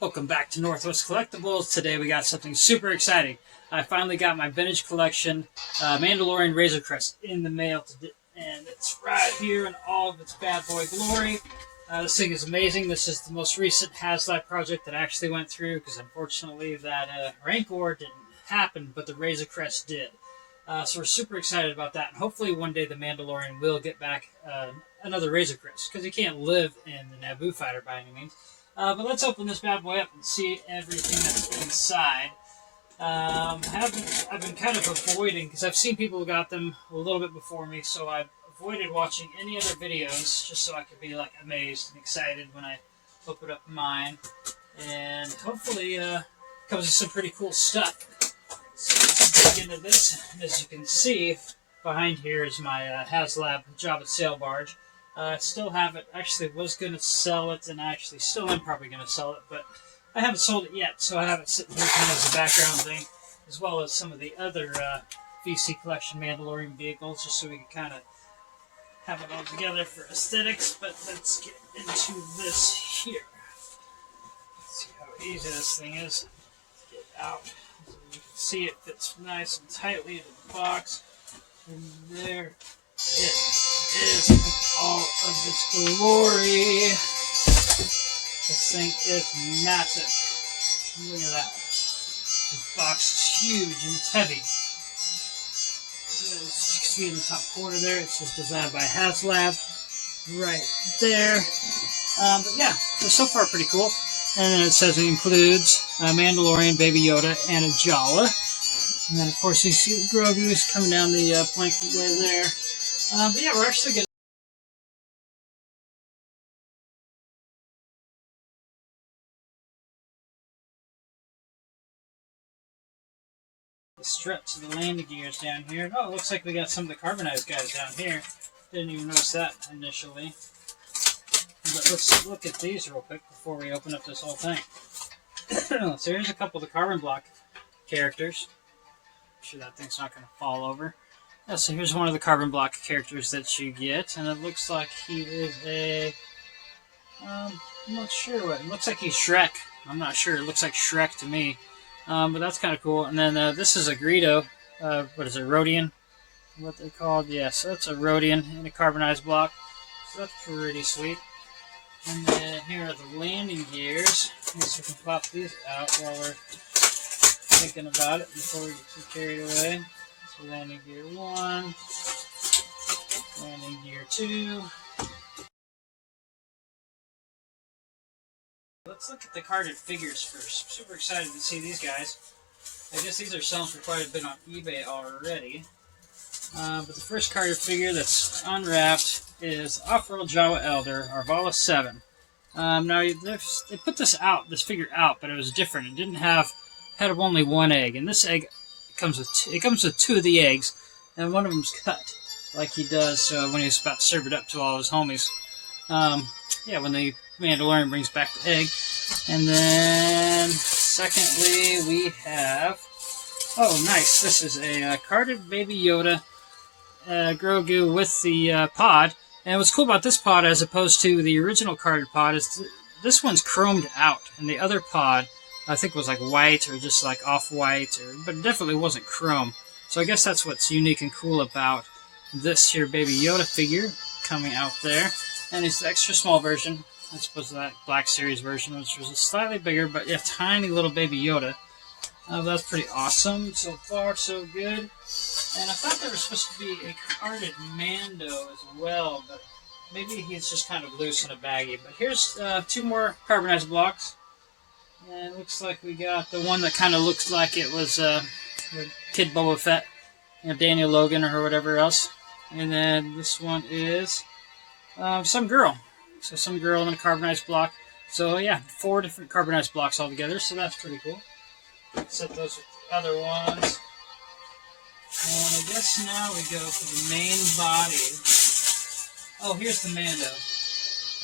Welcome back to Northwest Collectibles. Today we got something super exciting. I finally got my vintage collection Mandalorian Razor Crest in the mail today, and it's right here in all of its bad boy glory. This thing is amazing. This is the most recent Haslab project that I actually went through because unfortunately that Rancor didn't happen, but the Razor Crest did. So we're super excited about that, and hopefully one day the Mandalorian will get back another Razor Crest because he can't live in the Naboo fighter by any means. But let's open this bad boy up and see everything that's inside. I've been kind of avoiding, because I've seen people who got them a little bit before me, so I've avoided watching any other videos just so I could be like amazed and excited when I open up mine. And hopefully it comes with some pretty cool stuff. So let's dig into this. As you can see, behind here is my Haslab Jabba sail barge. I still have it. Actually, was going to sell it, and I actually still am probably going to sell it, but I haven't sold it yet, so I have it sitting here kind of as a background thing, as well as some of the other VC collection Mandalorian vehicles, just so we can kind of have it all together for aesthetics. But let's get into this here. Let's see how easy this thing is to get out. So you can see it fits nice and tightly into the box. And there it is in all of its glory. This thing is massive. Look at that. This box is huge and it's heavy. As you can see in the top corner there, it says designed by Haslab. Right there. But yeah, so far pretty cool. And then it says it includes a Mandalorian, Baby Yoda, and a Jawa. And then of course you see Grogu's coming down the plank way there. But yeah, we're actually going to strut to the landing gears down here. Oh, it looks like we got some of the carbonized guys down here. Didn't even notice that initially. But let's look at these real quick before we open up this whole thing. So here's a couple of the carbon block characters. I'm sure that thing's not going to fall over. Yeah, so here's one of the carbon block characters that you get, and it looks like he is a... I'm not sure what. It looks like he's Shrek. I'm not sure. It looks like Shrek to me. But that's kind of cool. And then this is a Greedo. What is it, Rhodian? What they called? Yes, that's a Rhodian in a carbonized block. So that's pretty sweet. And then here are the landing gears. I guess we can pop these out while we're thinking about it before we get too carried away. So landing gear 1, landing gear 2. Let's look at the carded figures first. I'm super excited to see these guys. I guess these are selling for quite a bit on eBay already. But the first carded figure that's unwrapped is Off-World Jawa Elder, Arvala 7. Now they put this figure out, but it was different. It didn't had only one egg, and this egg comes with two of the eggs, and one of them's cut, like he does when he's about to serve it up to all his homies. Yeah, when the Mandalorian brings back the egg. And then, secondly, we have... Oh, nice. This is a carded Baby Yoda Grogu with the pod. And what's cool about this pod, as opposed to the original carded pod, is this one's chromed out. And the other pod, I think, was like white or just like off-white, but it definitely wasn't chrome. So I guess that's what's unique and cool about this here Baby Yoda figure coming out there. And it's the extra small version. I suppose that Black Series version, which was a slightly bigger, but yeah, tiny little Baby Yoda. That's pretty awesome. So far, so good. And I thought there was supposed to be a carded Mando as well, but maybe he's just kind of loose in a baggie. But here's two more carbonized blocks. And it looks like we got the one that kind of looks like it was Kid Boba Fett, Daniel Logan or whatever else. And then this one is some girl. So some girl in a carbonized block. So yeah, 4 different carbonized blocks altogether, so that's pretty cool. Set those with the other ones. And I guess now we go for the main body. Oh, here's the Mando.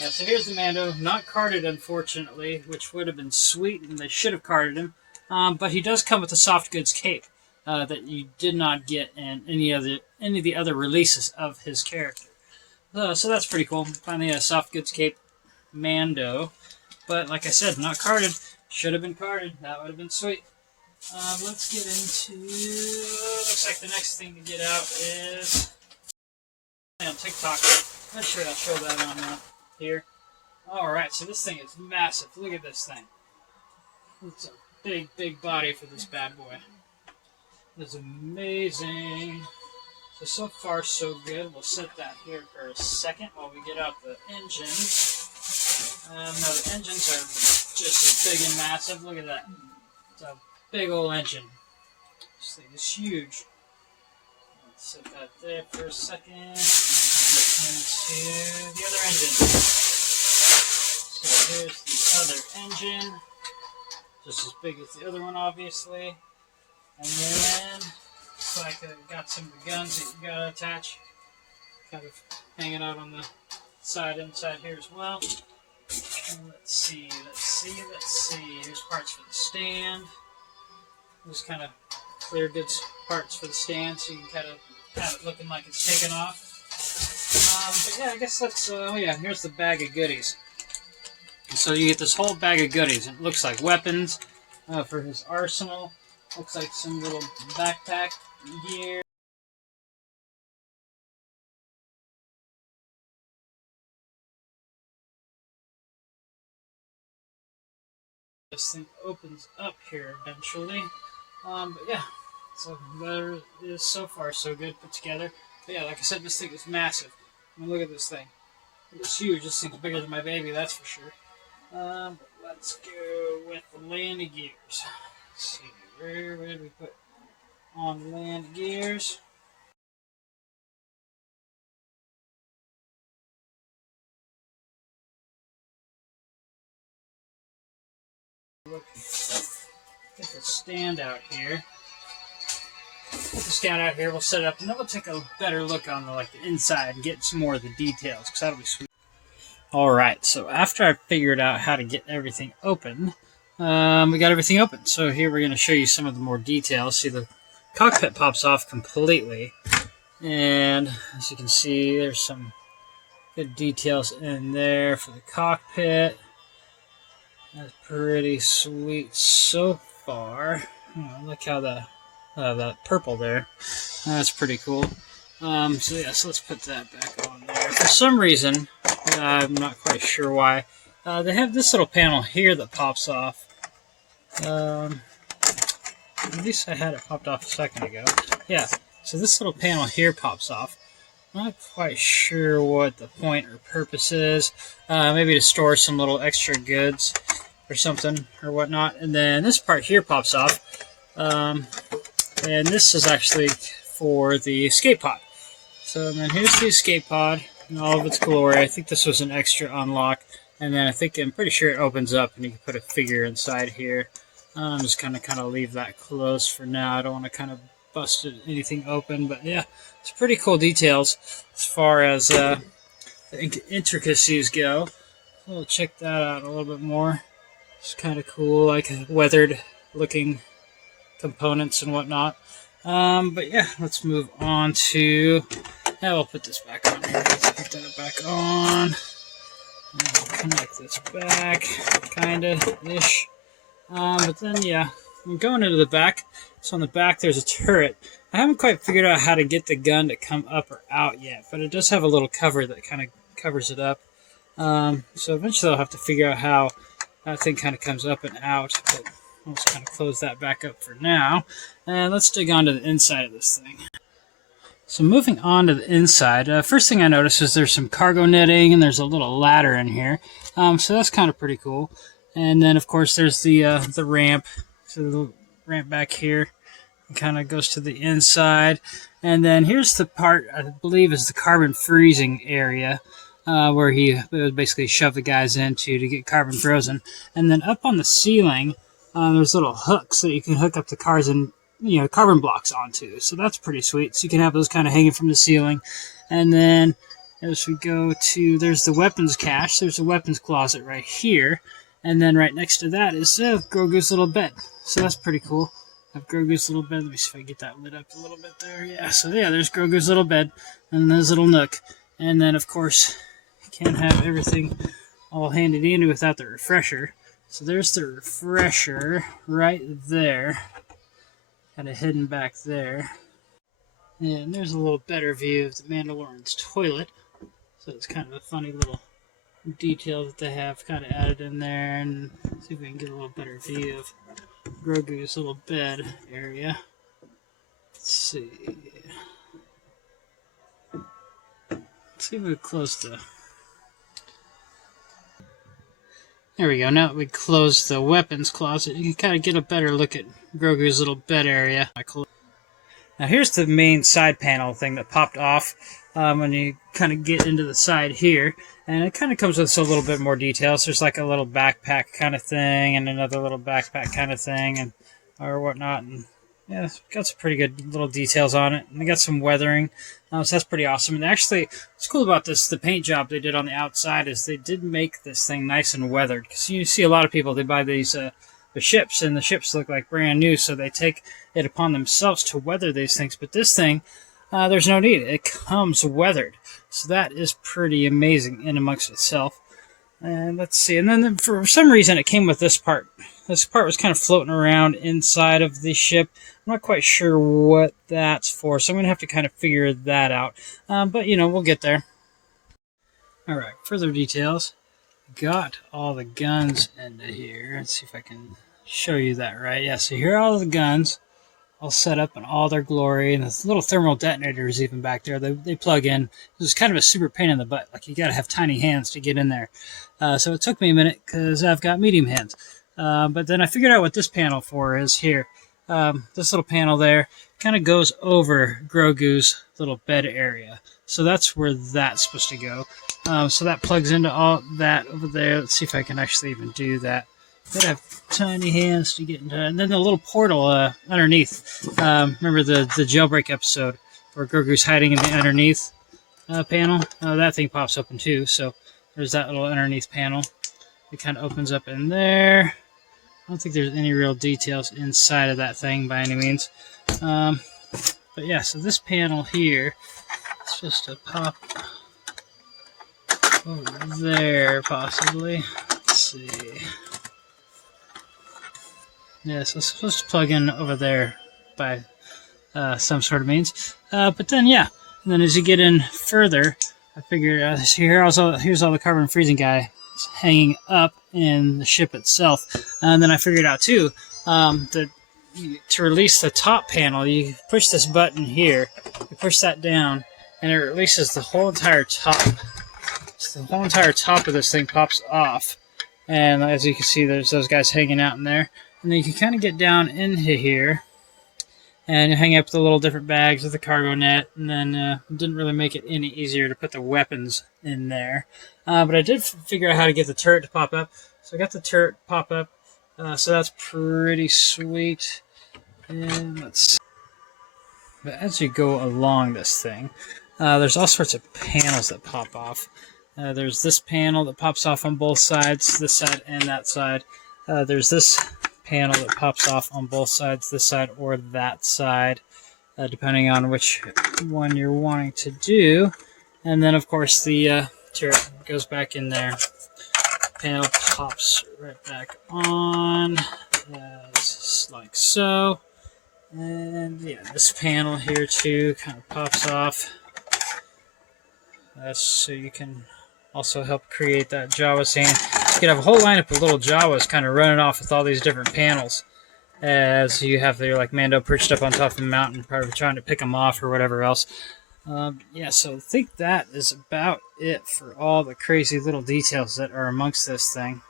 Yeah, so here's the Mando. Not carded, unfortunately, which would have been sweet, and they should have carded him. But he does come with a soft goods cape that you did not get in any of the other releases of his character. So that's pretty cool. Finally a soft goods cape Mando. But like I said, not carded. Should have been carded. That would have been sweet. Let's get into... looks like the next thing to get out is... on TikTok. Not sure I'll show that on here. Alright, so this thing is massive. Look at this thing. It's a big, big body for this bad boy. It's amazing. So far, so good. We'll set that here for a second while we get out the engines. Now, the engines are just as big and massive. Look at that. It's a big old engine. This thing is huge. Let's set that there for a second. And get into the other engine. So here's the other engine. Just as big as the other one, obviously. And then, looks like I got some of the guns that you gotta attach. Kind of hanging out on the side inside here as well. And let's see. Here's parts for the stand. Just kind of clear good parts for the stand so you can kind of have it looking like it's taken off. But yeah, I guess that's, oh yeah, here's the bag of goodies. So you get this whole bag of goodies. It looks like weapons for his arsenal. Looks like some little backpack gear. This thing opens up here eventually. But yeah, so there is so far so good put together. But yeah, like I said, this thing is massive. I mean, look at this thing. It's huge. This thing's bigger than my baby, that's for sure. But let's go with the landing gears. Let's see, where did we put on the landing gears? Look, get the stand out here. Put the stand out here. We'll set it up, and then we'll take a better look on the inside and get some more of the details, because that'll be sweet. All right. So after I figured out how to get everything open, we got everything open. So here we're going to show you some of the more details. See, the cockpit pops off completely, and as you can see, there's some good details in there for the cockpit. That's pretty sweet so far. Oh, look how that purple there. That's pretty cool. So yeah, so let's put that back on there. For some reason, I'm not quite sure why, they have this little panel here that pops off. At least I had it popped off a second ago. Yeah, so this little panel here pops off. Not quite sure what the point or purpose is. Maybe to store some little extra goods or something or whatnot. And then this part here pops off. And this is actually for the escape pod. So then here's the escape pod in all of its glory. I think this was an extra unlock. And then I'm pretty sure it opens up and you can put a figure inside here. I'm just kind of leave that closed for now. I don't want to kind of bust anything open. But yeah, it's pretty cool details as far as the intricacies go. So we'll check that out a little bit more. It's kind of cool, like weathered looking components and whatnot. But yeah, let's move on to... Yeah, we'll put this back on here. Let's put that back on. And we'll connect this back, kinda-ish. But then, yeah, I'm going into the back. So on the back, there's a turret. I haven't quite figured out how to get the gun to come up or out yet, but it does have a little cover that kind of covers it up. So eventually I'll have to figure out how that thing kind of comes up and out, but I'll just kind of close that back up for now. And let's dig onto the inside of this thing. So moving on to the inside, first thing I noticed is there's some cargo netting and there's a little ladder in here. So that's kind of pretty cool. And then of course there's the ramp. So the ramp back here kind of goes to the inside. And then here's the part I believe is the carbon freezing area. Where he basically shoved the guys into to get carbon frozen. And then up on the ceiling, there's little hooks that you can hook up the cars and carbon blocks onto. So that's pretty sweet. So you can have those kind of hanging from the ceiling. And then as we go to, there's the weapons cache. There's a weapons closet right here. And then right next to that is Grogu's little bed. So that's pretty cool. I have Grogu's little bed. Let me see if I can get that lit up a little bit there. Yeah, so yeah, there's Grogu's little bed and his little nook. And then, of course, can't have everything all handed in without the refresher. So there's the refresher right there, kind of hidden back there. And there's a little better view of the Mandalorian's toilet. So it's kind of a funny little detail that they have kind of added in there. And see if we can get a little better view of Grogu's little bed area. Let's see. Let's see if we close the... There we go. Now that we close the weapons closet, you can kind of get a better look at Grogu's little bed area. Now here's the main side panel thing that popped off when you kind of get into the side here. And it kind of comes with a little bit more details. There's like a little backpack kind of thing and another little backpack kind of thing and or whatnot. And yeah, it's got some pretty good little details on it. And they got some weathering. So that's pretty awesome. And actually, what's cool about this, the paint job they did on the outside, is they did make this thing nice and weathered. Because you see a lot of people, they buy these the ships, and the ships look like brand new, so they take it upon themselves to weather these things. But this thing, there's no need. It comes weathered. So that is pretty amazing in amongst itself. And let's see. And then for some reason, it came with this part. This part was kind of floating around inside of the ship. I'm not quite sure what that's for, so I'm going to have to kind of figure that out. But, you know, we'll get there. All right, further details. Got all the guns into here. Let's see if I can show you that right. Yeah, so here are all the guns all set up in all their glory. And this little thermal detonator is even back there. They plug in. This is kind of a super pain in the butt. Like, you got to have tiny hands to get in there. So it took me a minute because I've got medium hands. But then I figured out what this panel for is here. This little panel there kind of goes over Grogu's little bed area. So that's where that's supposed to go. So that plugs into all that over there. Let's see if I can actually even do that. Gotta have tiny hands to get into it. And then the little portal underneath. Remember the jailbreak episode where Grogu's hiding in the underneath panel? That thing pops open too. So there's that little underneath panel. It kind of opens up in there. I don't think there's any real details inside of that thing by any means. But yeah, so this panel here is supposed to pop over there, possibly. Let's see. Yeah, so it's supposed to plug in over there by some sort of means. But then, yeah, and then as you get in further, I figured, here's all the carbon freezing guy hanging up in the ship itself. And then I figured out too that to release the top panel, you push this button here, you push that down, and it releases the whole entire top. So the whole entire top of this thing pops off, and as you can see, there's those guys hanging out in there. And then you can kind of get down into here and hang up the little different bags with the cargo net, and then it didn't really make it any easier to put the weapons in there. But I did figure out how to get the turret to pop up. So I got the turret pop up, so that's pretty sweet. And let's see. But as you go along this thing, there's all sorts of panels that pop off. There's this panel that pops off on both sides, this side and that side. There's this panel that pops off on both sides, this side or that side, depending on which one you're wanting to do. And then, of course, the turret goes back in there. Panel pops right back on, just like so. And yeah, this panel here too kind of pops off. That's so you can also help create that Jawa scene. You could have a whole lineup of little Jawas kind of running off with all these different panels. As you have there, like Mando perched up on top of a mountain, probably trying to pick them off or whatever else. Yeah, so I think that is about it for all the crazy little details that are amongst this thing.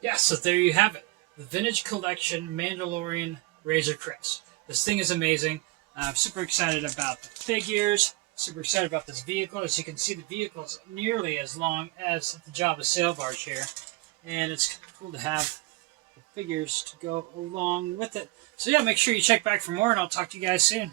Yeah, so there you have it. The Vintage Collection Mandalorian Razor Crest. This thing is amazing. I'm super excited about the figures. Super excited about this vehicle. As you can see, the vehicle is nearly as long as the Jabba sail barge here. And it's cool to have the figures to go along with it. So yeah, make sure you check back for more, and I'll talk to you guys soon.